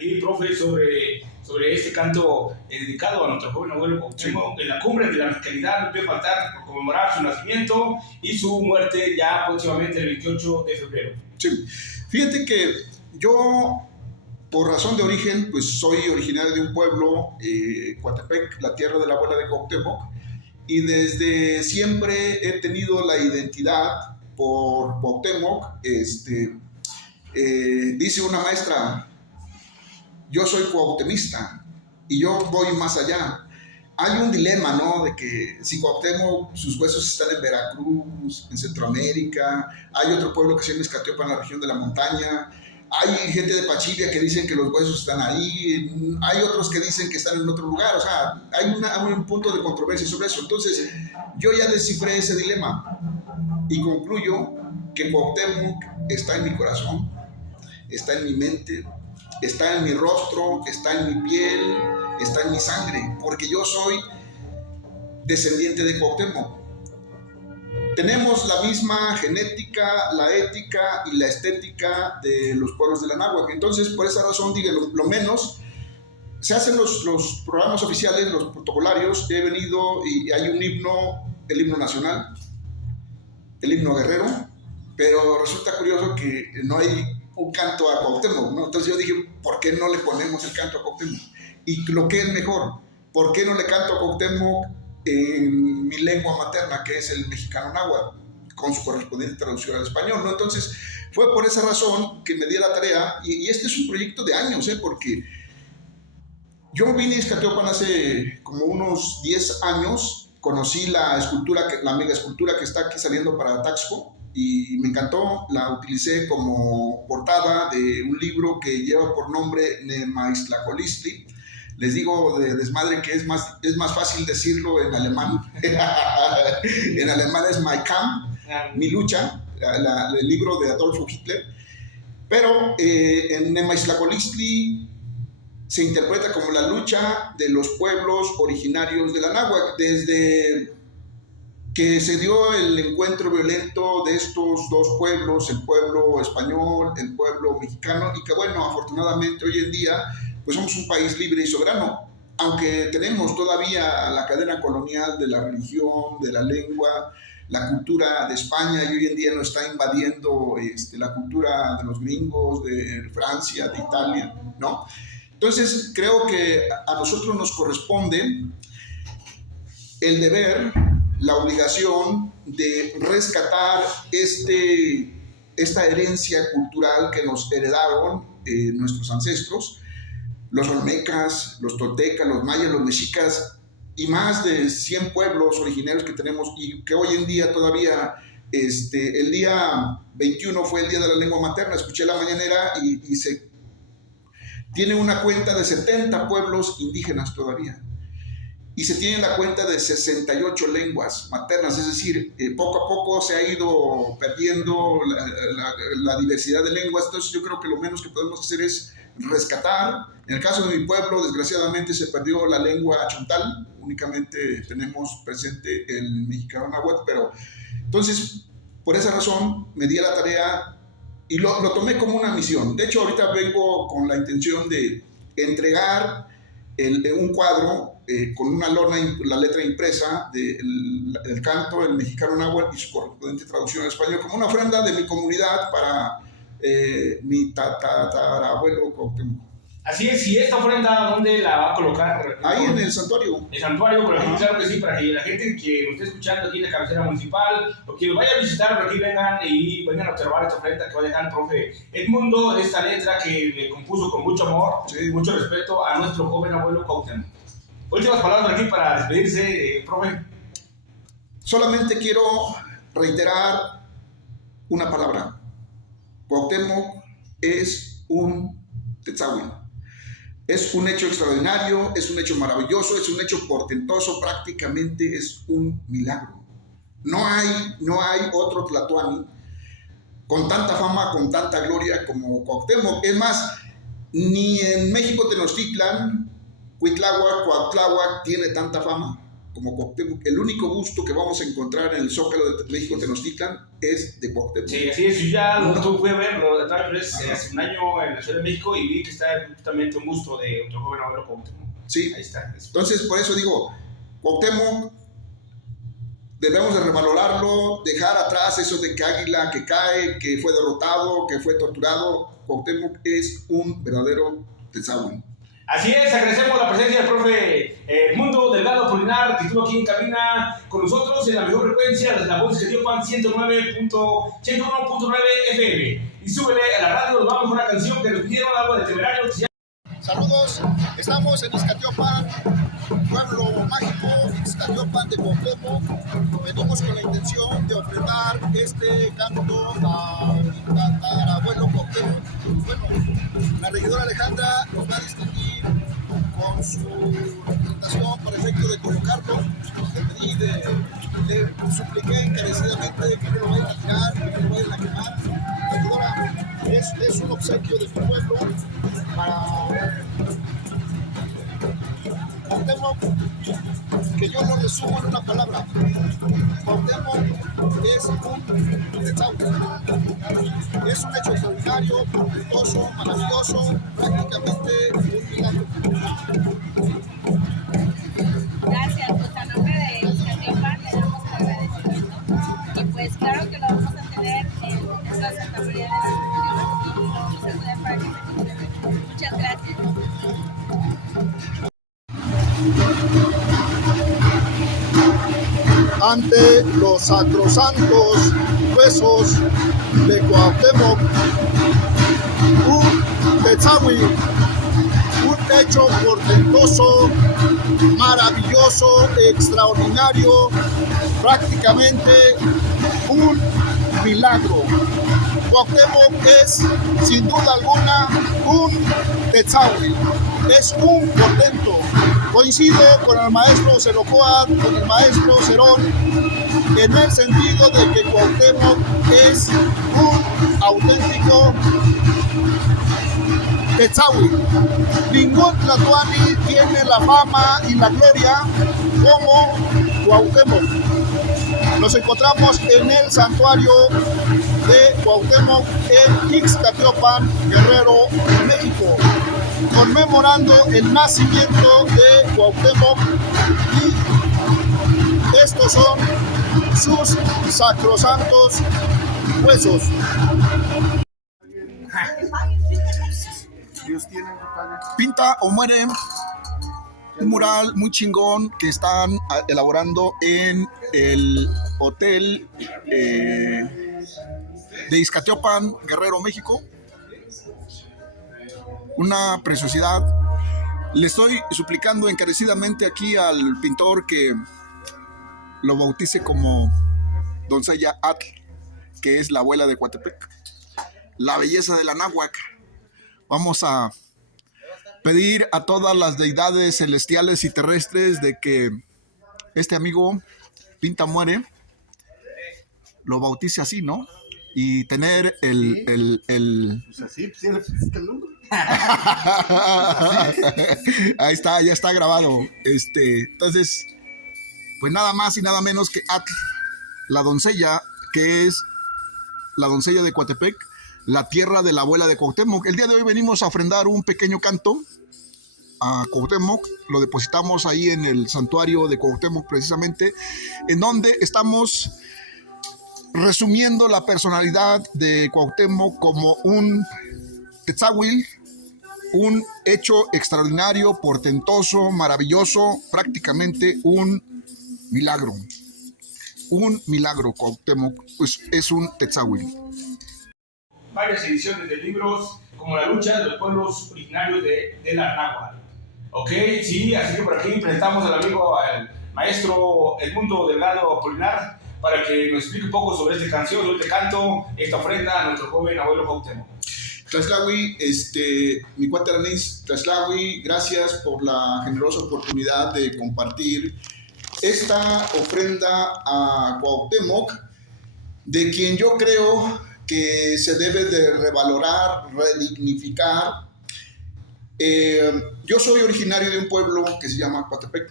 Y profe, sobre este canto dedicado a nuestro joven abuelo Cuauhtémoc, en la cumbre de la mexicalidad no puede faltar por conmemorar su nacimiento y su muerte ya próximamente el 28 de febrero. Sí, fíjate que yo, por razón de origen, pues soy originario de un pueblo, Coatepec, la tierra de la abuela de Cuauhtémoc, y desde siempre he tenido la identidad por Cuauhtémoc. Dice una maestra, yo soy cuauhtemista y yo voy más allá. Hay un dilema, ¿no? De que si Cuauhtémoc, sus huesos están en Veracruz, en Centroamérica, hay otro pueblo que se llama Izcatiopa en la región de la montaña, hay gente de Pachivia que dicen que los huesos están ahí, hay otros que dicen que están en otro lugar, o sea, hay un punto de controversia sobre eso. Entonces, yo ya descifré ese dilema y concluyo que Cuauhtémoc está en mi corazón, está en mi mente, está en mi rostro, está en mi piel, está en mi sangre, porque yo soy descendiente de Cuauhtémoc. Tenemos la misma genética, la ética y la estética de los pueblos de la náhuatl. Entonces, por esa razón, digo, lo menos, se hacen los programas oficiales, los protocolarios. He venido y hay un himno, el himno nacional, el himno guerrero, pero resulta curioso que no hay un canto a Cuauhtémoc, ¿no? Entonces yo dije, ¿por qué no le ponemos el canto a Cuauhtémoc? Y lo que es mejor, ¿por qué no le canto a Cuauhtémoc en mi lengua materna, que es el mexicano náhuatl, con su correspondiente traducción al español, ¿no? Entonces fue por esa razón que me di la tarea, y este es un proyecto de años, porque yo vine a Izcatiopan hace como unos 10 años, conocí la escultura, la mega escultura que está aquí saliendo para Taxco, y me encantó. La utilicé como portada de un libro que lleva por nombre Nemaiztlacolistli. Les digo de desmadre que es más fácil decirlo en alemán. En alemán es Mein Kampf, mi lucha, el libro de Adolfo Hitler. Pero en Nemaiztlacolistli se interpreta como la lucha de los pueblos originarios de la náhuatl, desde que se dio el encuentro violento de estos dos pueblos, el pueblo español, el pueblo mexicano, y que bueno, afortunadamente hoy en día pues somos un país libre y soberano, aunque tenemos todavía la cadena colonial de la religión, de la lengua, la cultura de España, y hoy en día nos está invadiendo la cultura de los gringos, de Francia, de Italia, ¿no? Entonces creo que a nosotros nos corresponde el deber, la obligación de rescatar esta herencia cultural que nos heredaron nuestros ancestros, los olmecas, los toltecas, los mayas, los mexicas, y más de 100 pueblos originarios que tenemos, y que hoy en día todavía, el día 21 fue el Día de la Lengua Materna. Escuché la mañanera y se tiene una cuenta de 70 pueblos indígenas todavía. Y se tiene la cuenta de 68 lenguas maternas, es decir, poco a poco se ha ido perdiendo la diversidad de lenguas. Entonces yo creo que lo menos que podemos hacer es rescatar. En el caso de mi pueblo, desgraciadamente se perdió la lengua chontal, únicamente tenemos presente el mexicano náhuatl, pero entonces por esa razón me di a la tarea y lo tomé como una misión. De hecho, ahorita vengo con la intención de entregar un cuadro con una lona, la letra impresa del canto, el mexicano náhuatl y su correspondiente traducción al español, como una ofrenda de mi comunidad para mi tatarabuelo Cuauhtémoc. Así es, y esta ofrenda, ¿dónde la va a colocar? Ahí en el santuario. El santuario, por ejemplo, claro que sí, para que la gente que nos esté escuchando aquí en la cabecera municipal, o que lo vaya a visitar, por aquí vengan a observar esta ofrenda que va a dejar el profe Edmundo, esta letra que le compuso con mucho amor, sí, mucho respeto a nuestro joven abuelo Cuauhtémoc. Últimas palabras aquí para despedirse, profe. Solamente quiero reiterar una palabra. Cuauhtémoc es un Tetzahuil. Es un hecho extraordinario, es un hecho maravilloso, es un hecho portentoso, prácticamente es un milagro. No hay otro Tlatoani con tanta fama, con tanta gloria como Cuauhtémoc. Es más, ni en México Tenochtitlan, Cuitláhuac, Cuautláhuac tiene tanta fama como Cuauhtémoc, el único busto que vamos a encontrar en el Zócalo de México Tenochtitlan es de Cuauhtémoc. Sí, así es. Yo ya fui a verlo hace un año en la Ciudad de México y vi que está justamente un busto de otro joven abuelo Cuauhtémoc. Sí. Ahí está. Entonces, por eso digo, Cuauhtémoc debemos de revalorarlo, dejar atrás eso de que Águila que cae, que fue derrotado, que fue torturado. Cuauhtémoc es un verdadero Tezahue. Así es, agradecemos la presencia del profe Edmundo Delgado Apolinar, que estuvo aquí en cabina con nosotros en la mejor frecuencia de la voz que dio Pan 101.9 FM. Y súbele a la radio, nos vamos con una canción que nos pidieron, algo de Temerario. Saludos, estamos en Ixcatiopan, pueblo mágico, Ixcatiopan de Cuauhtémoc. Venimos con la intención de ofrendar este canto a mi tatarabuelo Cuauhtémoc. Bueno, la regidora Alejandra nos va a distinguir con su representación para efecto de colocarlo. Le pedí, le supliqué encarecidamente que no lo vayan a tirar, que no lo vayan a quemar. Regidora, es un obsequio de mi pueblo para Cuauhtémoc, que yo lo resumo en una palabra. Cuauhtémoc es un Tezahue. Es un hecho extraordinario, portentoso, maravilloso, prácticamente un milagro. Gracias, pues a nombre de Ixcatiopan le damos el agradecimiento y pues claro que lo vamos a tener en esta Santa María de la Asunción y lo vamos a cuidar para que se conserve. Muchas gracias. Ante los sacrosantos huesos de Cuauhtémoc, un Tezahue, un hecho portentoso, maravilloso, extraordinario, prácticamente un milagro. Cuauhtémoc es, sin duda alguna, un Tezahue, es un portento. Coincido con el maestro Celocoatl, con el maestro Cerón, en el sentido de que Cuauhtémoc es un auténtico Tezahue. Ningún tlatoani tiene la fama y la gloria como Cuauhtémoc. Nos encontramos en el santuario de Cuauhtémoc en Ixcatiopan, Guerrero, México, conmemorando el nacimiento de Cuauhtémoc, y estos son sus sacrosantos huesos. Pinta o muere, un mural muy chingón que están elaborando en el hotel de Ixcatiopan, Guerrero, México. Una preciosidad. Le estoy suplicando encarecidamente aquí al pintor que lo bautice como doncella Atl, que es la abuela de Coatepec, la belleza de la náhuac. Vamos a pedir a todas las deidades celestiales y terrestres de que este amigo Pinta Muere lo bautice así, ¿no? Y tener Pues así, pues tiene el nombre. Ahí está, ya está grabado. Entonces, pues nada más y nada menos que Atl, la doncella, que es la doncella de Coatepec, la tierra de la abuela de Cuauhtémoc. El día de hoy venimos a ofrendar un pequeño canto a Cuauhtémoc. Lo depositamos ahí en el santuario de Cuauhtémoc, precisamente, en donde estamos resumiendo la personalidad de Cuauhtémoc como un Tezahue, un hecho extraordinario, portentoso, maravilloso, prácticamente un milagro. Un milagro. Cuauhtémoc pues, es un Tezahue. Varias ediciones de libros como La lucha de los pueblos originarios de la náhuatl. Ok, sí, así que por aquí presentamos al amigo, al maestro Edmundo Delgado Apolinar, para que nos explique un poco sobre esta canción, sobre este canto, esta ofrenda a nuestro joven abuelo Cuauhtémoc. Tlaxlahui, mi cuate Aranís, Tlaxlahui, gracias por la generosa oportunidad de compartir esta ofrenda a Cuauhtémoc, de quien yo creo que se debe de revalorar, redignificar. Yo soy originario de un pueblo que se llama Coatepec.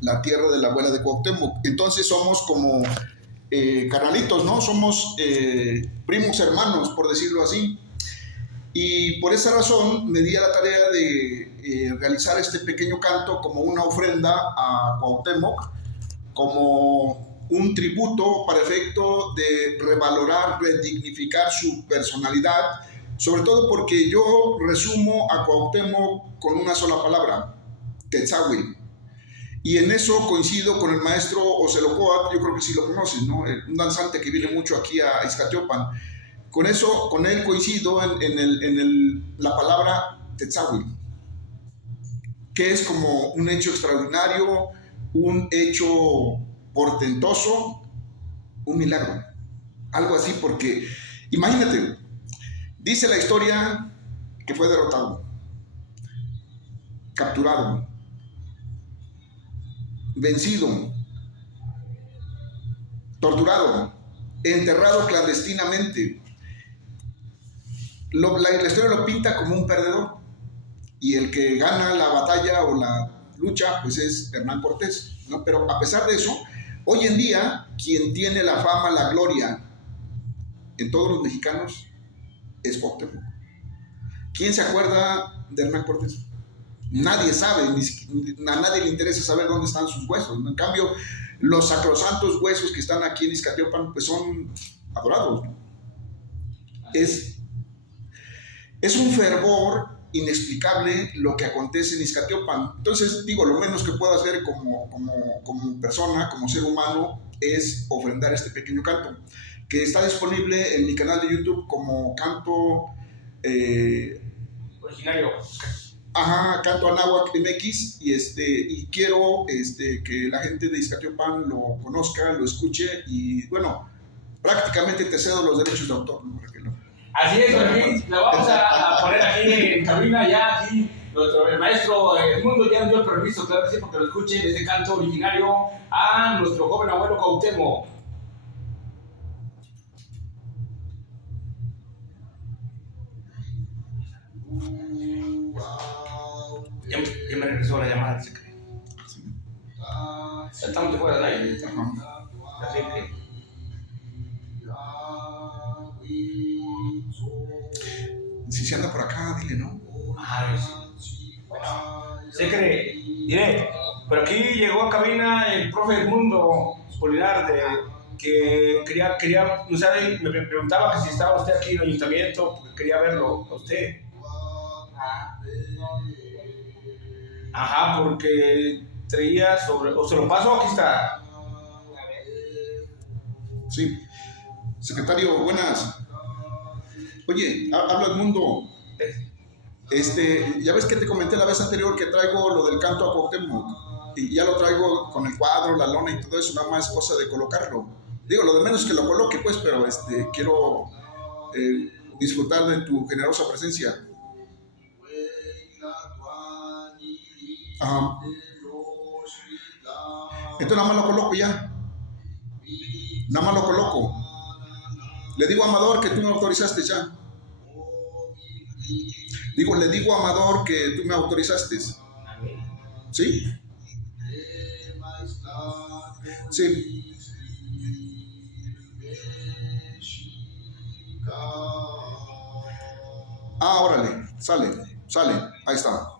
la tierra de la abuela de Cuauhtémoc. Entonces somos como carnalitos, ¿no? Somos primos hermanos, por decirlo así. Y por esa razón me di a la tarea de realizar este pequeño canto como una ofrenda a Cuauhtémoc, como un tributo para efecto de revalorar, redignificar su personalidad, sobre todo porque yo resumo a Cuauhtémoc con una sola palabra: Tetzahuil. Y en eso coincido con el maestro Ocelocoatl, yo creo que sí lo conoces, ¿no? Un danzante que viene mucho aquí a Izcatiopan. Con él coincido en la palabra Tetzahuil, que es como un hecho extraordinario, un hecho portentoso, un milagro. Algo así, porque imagínate, dice la historia que fue derrotado, capturado, vencido, torturado, enterrado clandestinamente. La historia lo pinta como un perdedor, y el que gana la batalla o la lucha pues es Hernán Cortés, ¿no? Pero a pesar de eso, hoy en día quien tiene la fama, la gloria en todos los mexicanos es Cuauhtémoc. ¿Quién se acuerda de Hernán Cortés? Nadie sabe, a nadie le interesa saber dónde están sus huesos. En cambio, los sacrosantos huesos que están aquí en Izcatiopan pues son adorados, ¿no? Es un fervor inexplicable lo que acontece en Izcatiopan. Entonces, digo, lo menos que puedo hacer como persona, como ser humano, es ofrendar este pequeño canto, que está disponible en mi canal de YouTube como canto originario. Ajá, canto Anáhuac MX, y quiero que la gente de Izcatiopan lo conozca, lo escuche, y bueno, prácticamente te cedo los derechos de autor, ¿no? Así es, Joaquín, la vamos a poner aquí en cabina ya, aquí, el maestro Edmundo ya nos dio el permiso, claro que sí, porque lo escuchen este canto originario a nuestro joven abuelo Cuauhtémoc. Ya me regresó la llamada, se cree. Estamos de fuera del aire. Así que... Si se anda por acá, dile, ¿no? Ay, sí. Bueno, se cree. Diré, pero aquí llegó a cabina el profe Edmundo Polinar, que quería, no sabe, me preguntaba que si estaba usted aquí en el ayuntamiento, porque quería verlo a usted. Ajá, porque traía sobre, o se lo paso, aquí está. Sí. Secretario, buenas. Oye, habla Edmundo. Ya ves que te comenté la vez anterior que traigo lo del canto a Cuauhtémoc, y ya lo traigo con el cuadro, la lona y todo eso, nada más es cosa de colocarlo. Digo, lo de menos es que lo coloque, pues, pero quiero disfrutar de tu generosa presencia. Ajá. Entonces nada más lo coloco ya. Nada más lo coloco. Le digo a Amador que tú me autorizaste ya. Le digo a Amador que tú me autorizaste. ¿Sí? Sí. Ah, órale, sale, ahí está.